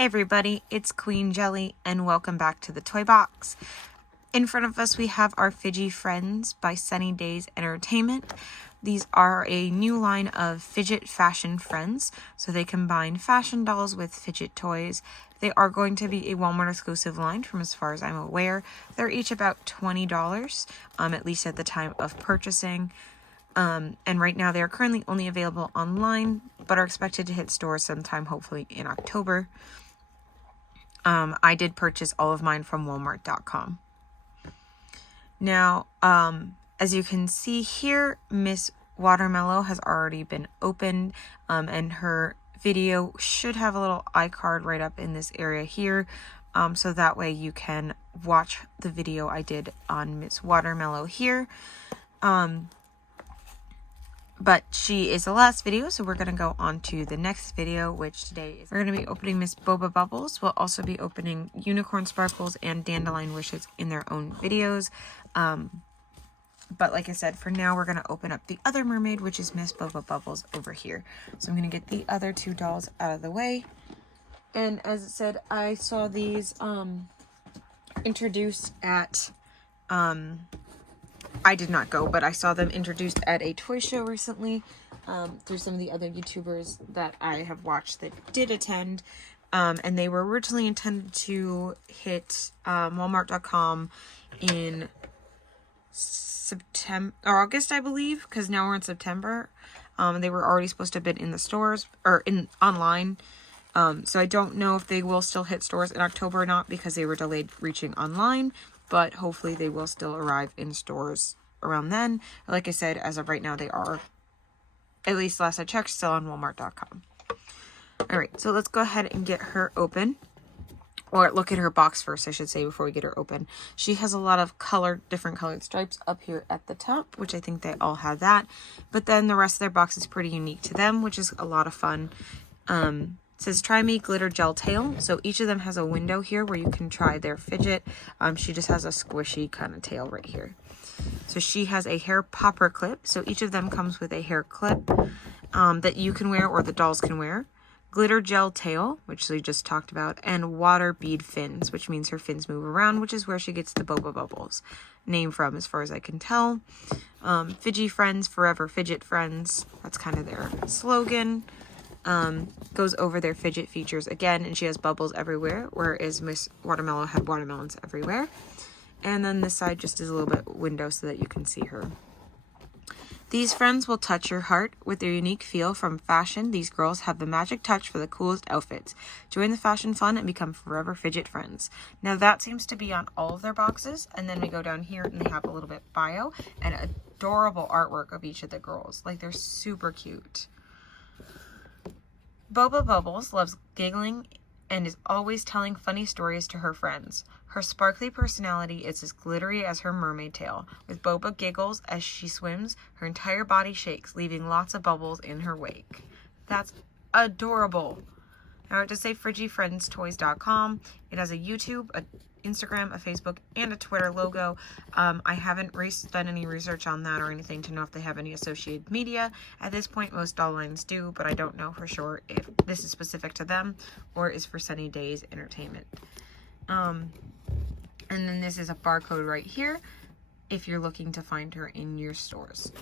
Hey everybody, it's Queen Jelly and welcome back to the Toy Box. In front of us we have our Fidgie Friends by Sunny Days Entertainment. These are a new line of Fidget fashion friends, so they combine fashion dolls with Fidget toys. They are going to be a Walmart exclusive line from as far as I'm aware. They're each about $20, at least at the time of purchasing. And right now they are currently only available online, but are expected to hit stores sometime hopefully in October. I did purchase all of mine from Walmart.com. Now, as you can see here, Miss Watermelon has already been opened, and her video should have a little iCard right up in this area here, so that way you can watch the video I did on Miss Watermelon here. But she is the last video, so we're going to go on to the next video, which today is we're going to be opening Miss Boba Bubbles. We'll also be opening Unicorn Sparkles and Dandelion Wishes in their own videos. But like I said, for now, we're going to open up the other mermaid, which is Miss Boba Bubbles over here. So I'm going to get the other two dolls out of the way. And as it said, I saw these introduced at... I did not go, but I saw them introduced at a toy show recently through some of the other YouTubers that I have watched that did attend. And they were originally intended to hit Walmart.com in September or August, I believe, because now we're in September. They were already supposed to have been in the stores or online. So I don't know if they will still hit stores in October or not because they were delayed reaching online. But hopefully they will still arrive in stores around then. Like I said, as of right now, they are, at least last I checked, still on Walmart.com. Alright, so let's go ahead and get her open. Or look at her box first, I should say, before we get her open. She has a lot of different colored stripes up here at the top, which I think they all have that. But then the rest of their box is pretty unique to them, which is a lot of fun. It says, try me glitter gel tail. So each of them has a window here where you can try their Fidget. She just has a squishy kind of tail right here. So she has a hair popper clip. So each of them comes with a hair clip that you can wear or the dolls can wear. Glitter gel tail, which we just talked about. And water bead fins, which means her fins move around, which is where she gets the Boba Bubbles name from as far as I can tell. Fidgie Friends, Forever Fidget Friends. That's kind of their slogan. Goes over their Fidget features again, and she has bubbles everywhere, whereas Miss Watermelon had watermelons everywhere. And then this side just is a little bit window so that you can see her. These friends will touch your heart with their unique feel from fashion. These girls have the magic touch for the coolest outfits. Join the fashion fun and become forever Fidget friends. Now that seems to be on all of their boxes, and then we go down here and they have a little bit bio and adorable artwork of each of the girls. Like, they're super cute. Boba Bubbles loves giggling and is always telling funny stories to her friends. Her sparkly personality is as glittery as her mermaid tail. With Boba giggles as she swims, her entire body shakes, leaving lots of bubbles in her wake. That's adorable. Now I have to say FidgieFriendsToys.com. It has a YouTube, a Instagram, a Facebook, and a Twitter logo. I haven't done any research on that or anything to know if they have any associated media. At this point, most doll lines do, but I don't know for sure if this is specific to them or is for Sunny Days Entertainment. And then this is a barcode right here if you're looking to find her in your stores.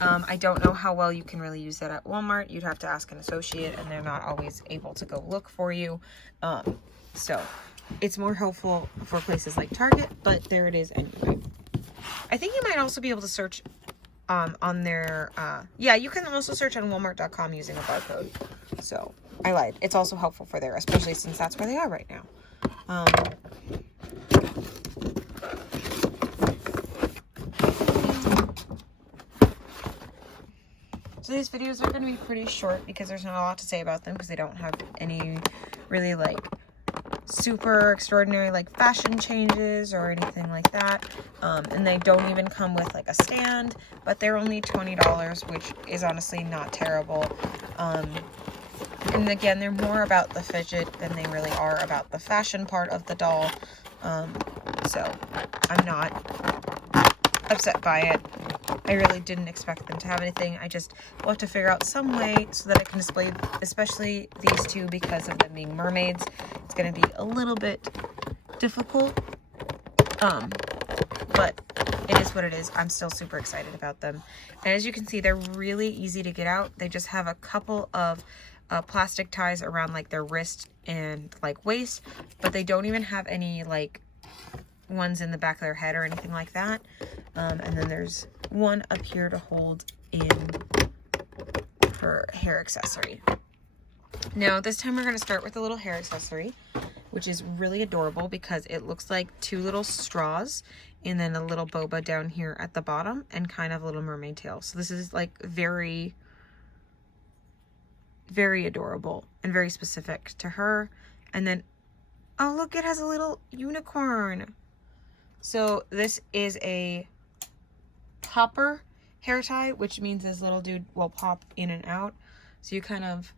I don't know how well you can really use that at Walmart. You'd have to ask an associate, and they're not always able to go look for you. So it's more helpful for places like Target, but there it is anyway. I think you might also be able to search on their, yeah, you can also search on Walmart.com using a barcode. So I lied. It's also helpful for there, especially since that's where they are right now. So these videos are going to be pretty short because there's not a lot to say about them because they don't have any really like super extraordinary like fashion changes or anything like that, and they don't even come with like a stand, but they're only $20, which is honestly not terrible. And again, they're more about the Fidget than they really are about the fashion part of the doll, so I'm not upset by it. I really didn't expect them to have anything. I just will have to figure out some way so that I can display especially these two because of them being mermaids. it's going to be a little bit difficult. But it is what it is. I'm still super excited about them. And as you can see, they're really easy to get out. They just have a couple of plastic ties around like their wrist and like waist, but they don't even have any like ones in the back of their head or anything like that. And then there's one up here to hold in her hair accessory. Now this time we're going to start with the little hair accessory, which is really adorable because it looks like two little straws and then a little boba down here at the bottom and kind of a little mermaid tail. So this is like very, very adorable and very specific to her. And then, oh look, it has a little unicorn. So this is a popper hair tie, which means this little dude will pop in and out. So you kind of,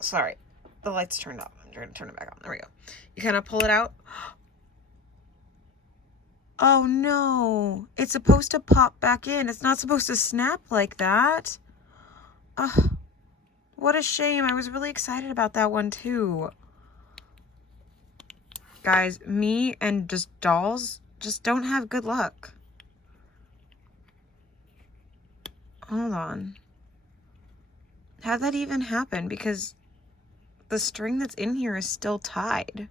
sorry, the light's turned off. I'm going to turn it back on. There we go. You kind of pull it out. Oh no, it's supposed to pop back in. It's not supposed to snap like that. Ugh, what a shame. I was really excited about that one too. Guys, me and just dolls just don't have good luck. Hold on. How'd that even happen? Because the string that's in here is still tied.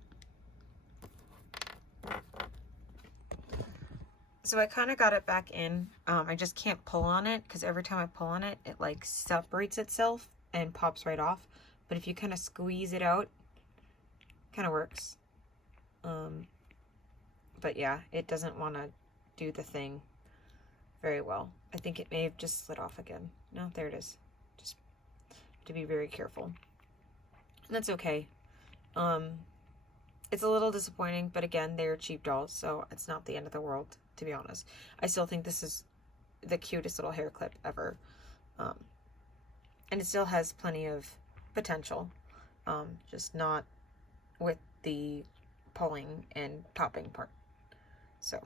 So I kind of got it back in. I just can't pull on it because every time I pull on it, it like separates itself and pops right off. But if you kind of squeeze it out, it kind of works. But yeah, it doesn't want to do the thing very well. I think it may have just slid off again. No, there it is. Just to be very careful. And that's okay. It's a little disappointing, but again, they're cheap dolls, so it's not the end of the world, to be honest. I still think this is the cutest little hair clip ever. And it still has plenty of potential, just not with the pulling and popping part. So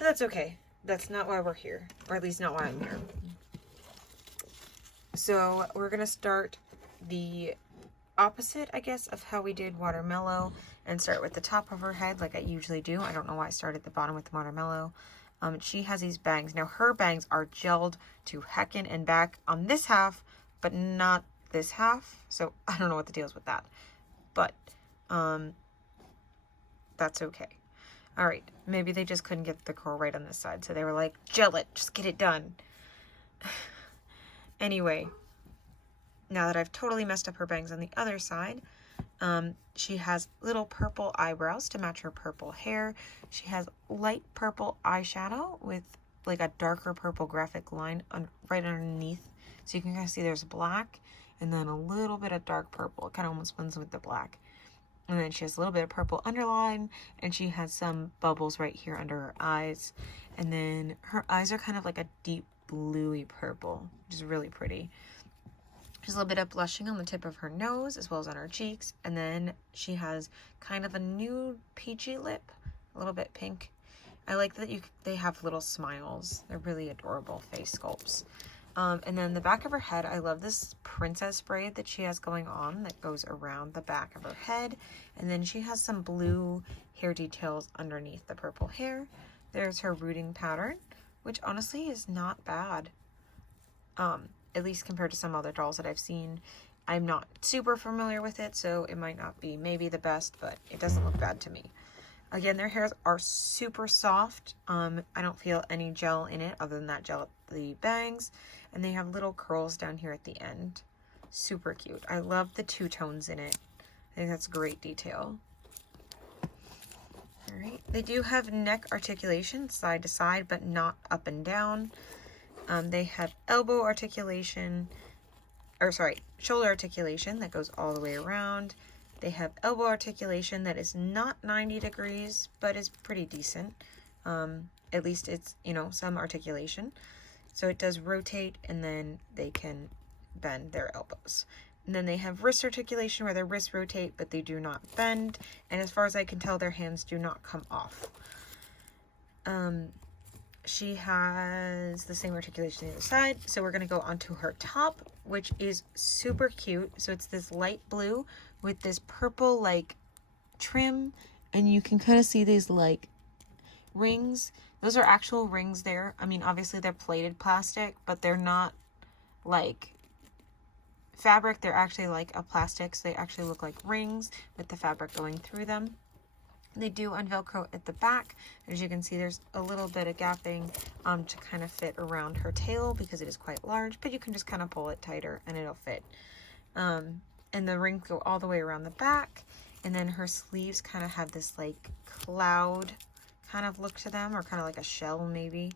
that's okay. That's not why we're here, or at least not why I'm here. So we're going to start the opposite, I guess, of how we did Watermellow and start with the top of her head like I usually do. I don't know why I started at the bottom with Watermellow. She has these bangs. Now her bangs are gelled to heckin' and back on this half, but not this half. So I don't know what the deal is with that. But that's okay. All right, maybe they just couldn't get the curl right on this side. So they were like, gel it, just get it done. Anyway, now that I've totally messed up her bangs on the other side, she has little purple eyebrows to match her purple hair. She has light purple eyeshadow with like a darker purple graphic line right underneath. So you can kind of see there's black and then a little bit of dark purple. It kind of almost blends with the black. And then she has a little bit of purple underline, and she has some bubbles right here under her eyes. And then her eyes are kind of like a deep bluey purple, which is really pretty. There's a little bit of blushing on the tip of her nose as well as on her cheeks. And then she has kind of a nude peachy lip, a little bit pink. I like that they have little smiles. They're really adorable face sculpts. And then the back of her head, I love this princess braid that she has going on that goes around the back of her head. And then she has some blue hair details underneath the purple hair. There's her rooting pattern, which honestly is not bad. At least compared to some other dolls that I've seen. I'm not super familiar with it, so it might not be maybe the best, but it doesn't look bad to me. Again, their hairs are super soft. I don't feel any gel in it other than that gel at the bangs. And they have little curls down here at the end. Super cute. I love the two tones in it. I think that's great detail. All right. They do have neck articulation side to side, but not up and down. They have elbow articulation, or sorry, shoulder articulation that goes all the way around. They have elbow articulation that is not 90 degrees, but is pretty decent. At least it's, you know, some articulation. So it does rotate, and then they can bend their elbows. And then they have wrist articulation where their wrists rotate, but they do not bend. And as far as I can tell, their hands do not come off. She has the same articulation on the other side. So we're going to go onto her top, which is super cute. So it's this light blue with this purple like trim, and you can kind of see these like rings. Those are actual rings there. I mean, obviously they're plated plastic, but they're not like fabric. They're actually like a plastic, so they actually look like rings with the fabric going through them. They do unvelcro at the back. As you can see, there's a little bit of gapping to kind of fit around her tail because it is quite large, but you can just kind of pull it tighter and it'll fit. And the rings go all the way around the back, and then her sleeves kind of have this like cloud kind of look to them, or kind of like a shell maybe.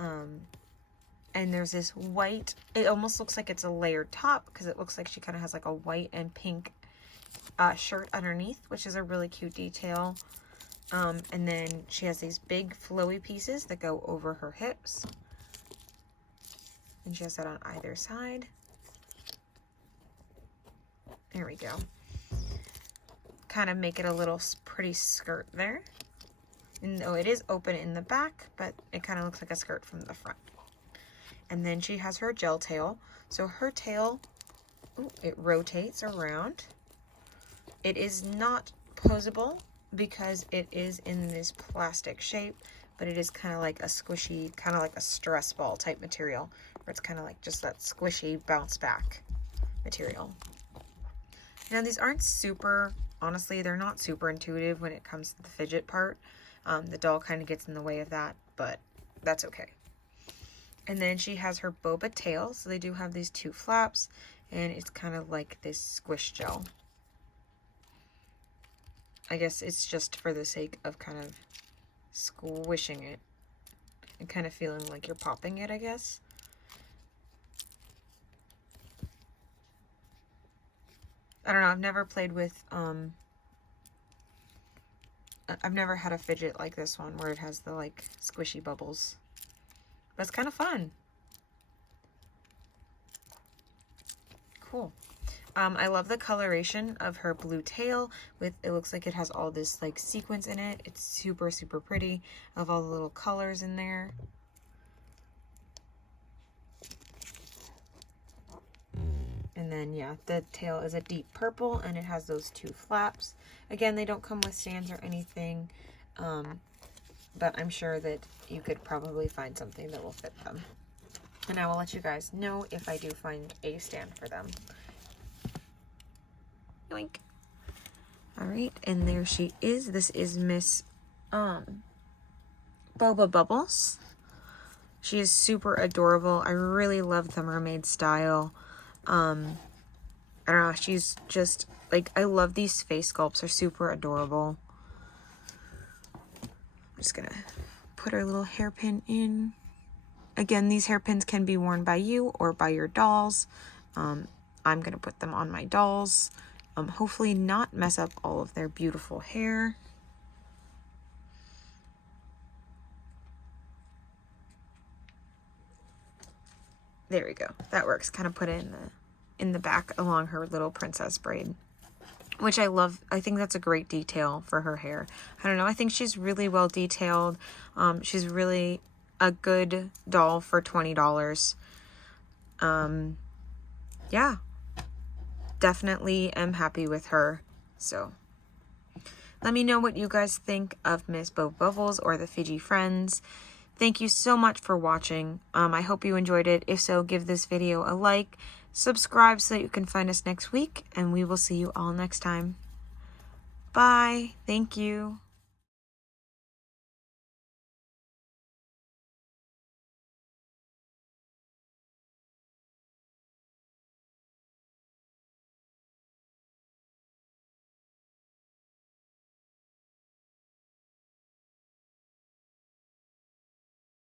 And there's this white, it almost looks like it's a layered top because it looks like she kind of has like a white and pink shirt underneath, which is a really cute detail. And then she has these big flowy pieces that go over her hips, and she has that on either side. There we go. Kind of make it a little pretty skirt there. And though it is open in the back, but it kind of looks like a skirt from the front. And then she has her gel tail. So her tail, it rotates around. It is not posable because it is in this plastic shape, but it is kind of like a squishy, kind of like a stress ball type material, where it's kind of like just that squishy bounce back material. Now these aren't super, honestly, they're not super intuitive when it comes to the fidget part. The doll kind of gets in the way of that, but that's okay. And then she has her boba tail, so they do have these two flaps, and it's kind of like this squish gel. I guess it's just for the sake of kind of squishing it and kind of feeling like you're popping it, I guess. I don't know, I've never played with, I've never had a fidget like this one where it has the like squishy bubbles. But it's kind of fun. Cool. I love the coloration of her blue tail with, it looks like it has all this like sequins in it. It's super, super pretty, of all the little colors in there. And then, yeah, the tail is a deep purple, and it has those two flaps. Again, they don't come with stands or anything, but I'm sure that you could probably find something that will fit them. And I will let you guys know if I do find a stand for them. Yoink. All right, and there she is. This is Miss Boba Bubbles. She is super adorable. I really love the mermaid style. I don't know, she's just, like, I love these face sculpts. They're super adorable. I'm just gonna put her little hairpin in. Again, these hairpins can be worn by you or by your dolls. I'm gonna put them on my dolls. Hopefully not mess up all of their beautiful hair. There we go. That works. Kind of put it in the back along her little princess braid, which I love. I think that's a great detail for her hair. I don't know. I think she's really well detailed. She's really a good doll for $20. Yeah, definitely am happy with her. So let me know what you guys think of Miss Boba Bubbles or the Fidgie Friends. Thank you so much for watching. I hope you enjoyed it. If so, give this video a like, subscribe so that you can find us next week, and we will see you all next time. Bye. Thank you.